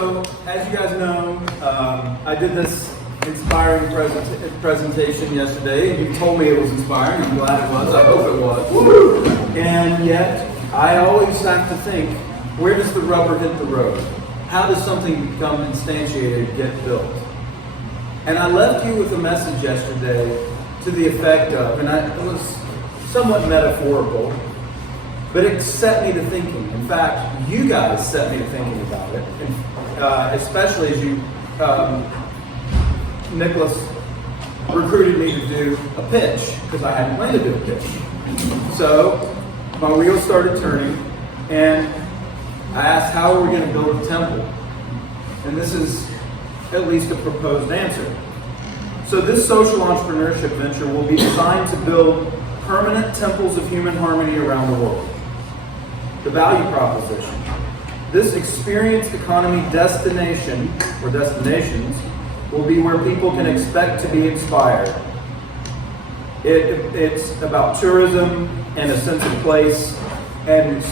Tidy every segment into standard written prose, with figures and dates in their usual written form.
So, as you guys know, I did this inspiring presentation yesterday, and you told me it was inspiring. I'm glad it was. I hope it was. Woo! And yet, I always have to think, where does the rubber hit the road? How does something become instantiated, get built? And I left you with a message yesterday to the effect of, and it was somewhat metaphorical, but it set me to thinking. In fact, you guys set me to thinking about it, and, especially as you, Nicholas recruited me to do a pitch, because I hadn't planned to do a pitch. So my wheels started turning, and I asked, how are we going to build a temple? And this is at least a proposed answer. So this social entrepreneurship venture will be designed to build permanent temples of human harmony around the world. The value proposition. This experienced economy destination, or destinations, will be where people can expect to be inspired. It's about tourism and a sense of place, and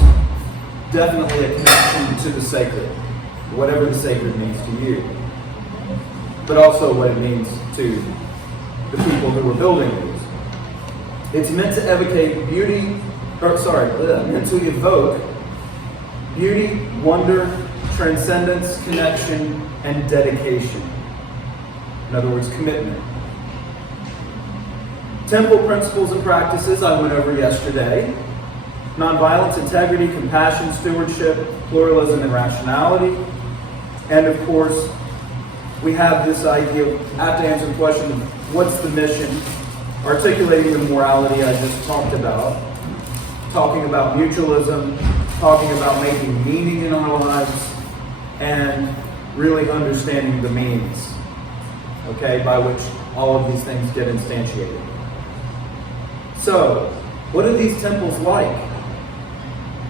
definitely a connection to the sacred, whatever the sacred means to you, but also what it means to the people who are building these. It's meant to evoke beauty, wonder, transcendence, connection, and dedication. In other words, commitment. Temple principles and practices I went over yesterday. Nonviolence, integrity, compassion, stewardship, pluralism, and rationality. And of course, we have this idea, I have to answer the question, what's the mission? Articulating the morality I just talked about. Talking about mutualism, talking about making meaning in our lives, and really understanding the means, okay, by which all of these things get instantiated. So, what are these temples like?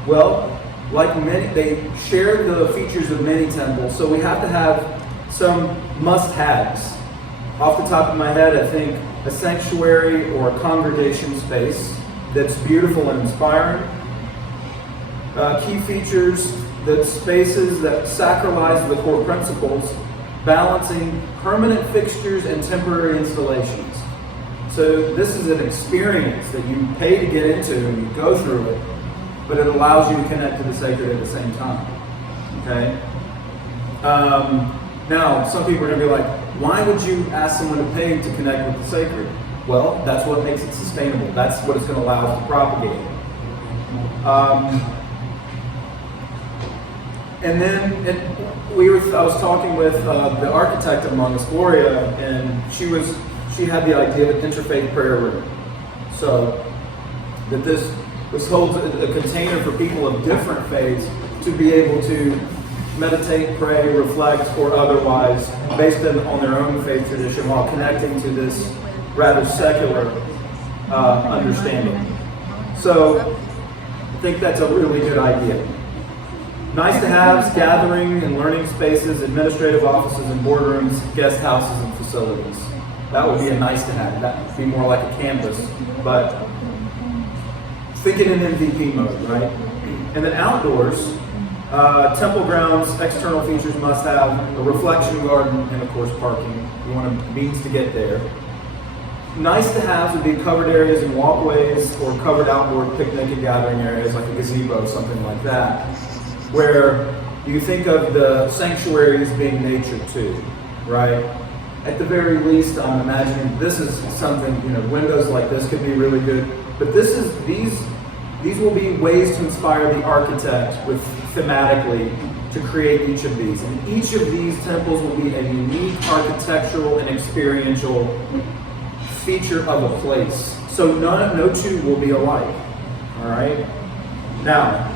Well, like many, they share the features of many temples, so we have to have some must-haves. Off the top of my head, I think a sanctuary or a congregation space that's beautiful and inspiring. Key features, that spaces that sacralize the core principles, balancing permanent fixtures and temporary installations. So this is an experience that you pay to get into and you go through it, but it allows you to connect to the sacred at the same time. Okay? Now, some people are going to be like, why would you ask someone to pay to connect with the sacred? Well, that's what makes it sustainable. That's what it's going to allow us to propagate. And then I was talking with the architect among us, Gloria, and she had the idea of an interfaith prayer room. So that this holds a container for people of different faiths to be able to meditate, pray, reflect, or otherwise, based on their own faith tradition, while connecting to this rather secular understanding. So I think that's a really good idea. Nice to haves, gathering and learning spaces, administrative offices and boardrooms, guest houses and facilities. That would be a nice to have. That would be more like a campus, but thinking in MVP mode, right? And then outdoors, temple grounds, external features must have a reflection garden and of course parking. You want a means to get there. Nice to haves would be covered areas and walkways or covered outdoor picnic and gathering areas like a gazebo, something like that, where you think of the sanctuary as being nature too, right? At the very least, I'm imagining this is something, windows like this could be really good, but these will be ways to inspire the architect with thematically to create each of these. And each of these temples will be a unique architectural and experiential feature of a place. So no two will be alike, all right? Now,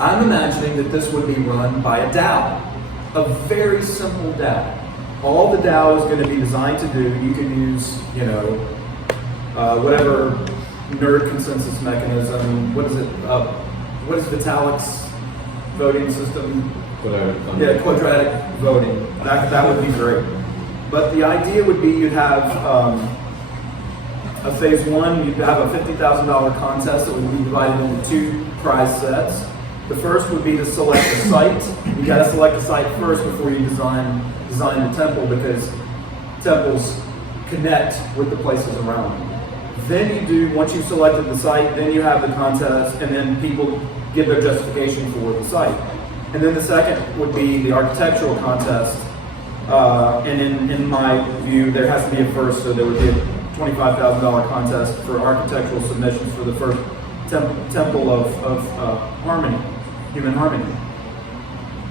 I'm imagining that this would be run by a DAO, a very simple DAO. All the DAO is going to be designed to do, you can use, whatever nerd consensus mechanism, what is Vitalik's voting system? Quadratic voting. That would be great. But the idea would be you'd have a phase one, you'd have a $50,000 contest that would be divided into two prize sets. The first would be to select a site. You got to select a site first before you design the temple, because temples connect with the places around them. Then you do, once you've selected the site, then you have the contest, and then people give their justification for the site. And then the second would be the architectural contest. And in my view, there has to be a first, so there would be a $25,000 contest for architectural submissions for the first temple of harmony, human harmony.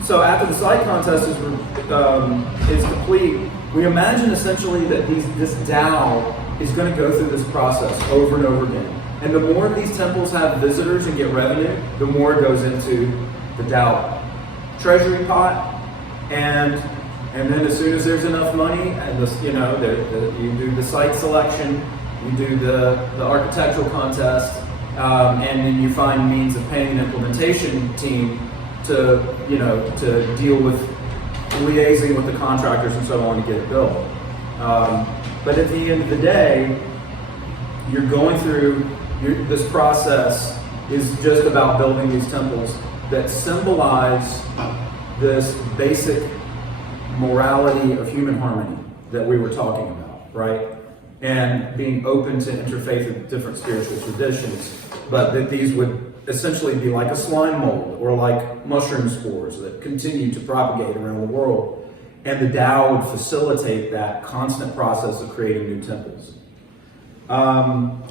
So after the site contest is complete, we imagine essentially that this DAO is going to go through this process over and over again. And the more these temples have visitors and get revenue, the more it goes into the DAO treasury pot. And then as soon as there's enough money, and you do the site selection, you do the architectural contest, and then you find means of paying an implementation team to deal with liaising with the contractors and so on to get it built. But at the end of the day, you're going through this process is just about building these temples that symbolize this basic morality of human harmony that we were talking about, right? And being open to interfaith with different spiritual traditions, but that these would essentially be like a slime mold or like mushroom spores that continue to propagate around the world. And the DAO would facilitate that constant process of creating new temples.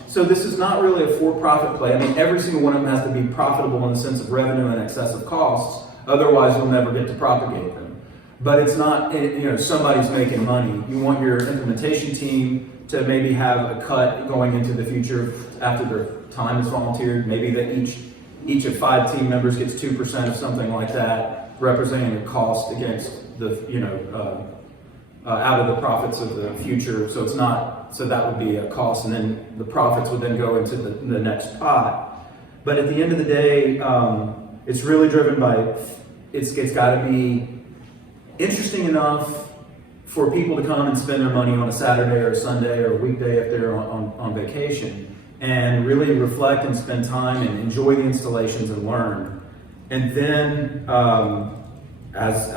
So this is not really a for-profit play. I mean, every single one of them has to be profitable in the sense of revenue and excessive costs. Otherwise, you'll never get to propagate them. But it's not, somebody's making money. You want your implementation team to maybe have a cut going into the future after their time is volunteered. Maybe that each of 5 team members gets 2% of something like that, representing a cost against the, out of the profits of the future. So it's not, so that would be a cost, and then the profits would then go into the next pot. But at the end of the day, it's really driven by, it's got to be interesting enough for people to come and spend their money on a Saturday or a Sunday or a weekday if they're on vacation, and really reflect and spend time and enjoy the installations and learn. And then as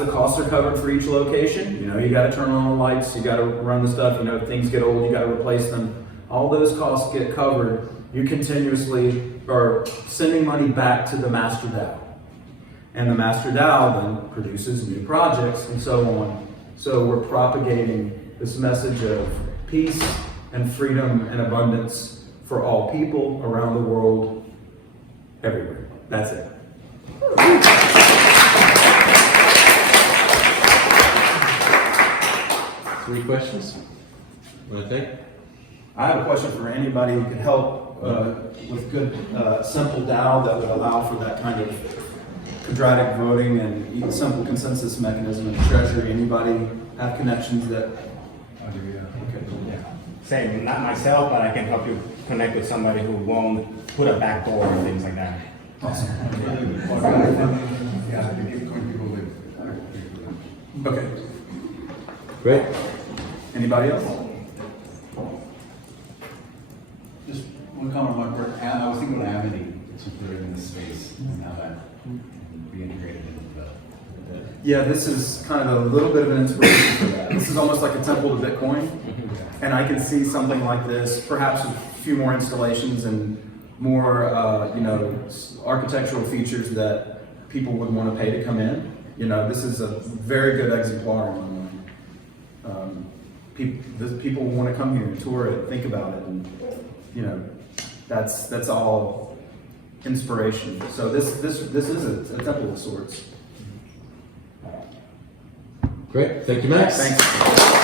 the costs are covered for each location, you got to turn on the lights, you got to run the stuff, if things get old, you got to replace them. All those costs get covered. You continuously are sending money back to the master DAO. And the master DAO then produces new projects and so on. So we're propagating this message of peace and freedom and abundance for all people around the world, everywhere. That's it. 3 questions? What do you think? I have a question for anybody who could help with good, simple DAO that would allow for that kind of quadratic voting and simple consensus mechanism in Treasury. Anybody have connections that? I'll give you that. Okay. Yeah. Same, not myself, but I can help you connect with somebody who won't put a back door and things like that. Awesome. Yeah, Okay. Great. Anybody else? Just one comment on my part. I was thinking about Amity, since they're in this space, and how that can be integrated into the. Yeah, this is kind of a little bit of an inspiration for that. This is almost like a temple to Bitcoin. And I can see something like this, perhaps with a few more installations and more, architectural features that people would want to pay to come in. This is a very good exemplar in my mind. People want to come here and tour it, think about it, and that's all inspiration. So this is a temple of sorts. Great. Thank you, Max. Thanks.